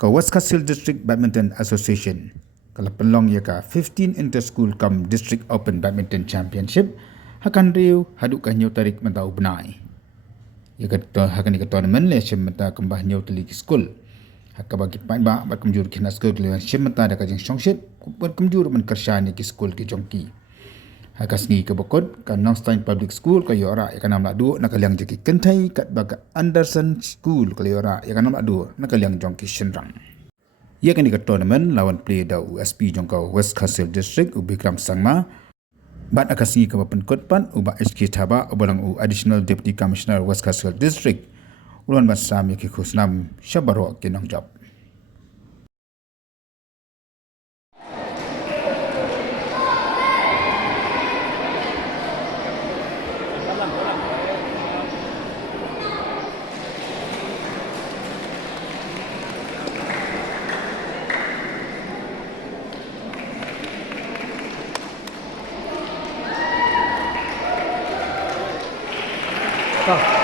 ka West Khasi District Badminton Association kalau pelong ya ka 15 Inter-School Cum District Open Badminton Championship hakan riu haduk ka nyo tarik mentau benai. Ya ka hakan ka tournament le shemta kembah nyo teli ki school. Haka bagi pain ba bat kemjur ki na school le shemta da ka jeng songship ber kemjur men kershani ki school ki jongki. Haka sengi ke bokot ka Nongstoiñ Public School ka yora ya kanam la du na kaliang jeki kentai kat baga Anderson School ka yora ya kanam la du na kaliang jongki shenrang. Ia kan di tournament lawan play da USP jongka West Khasi District ubikram sangma bat akasi ke penkot pan uba HK Thaba ubalang additional deputy commissioner West Khasi District ulan basam yaki khusnam shabaro kinong job. Oh.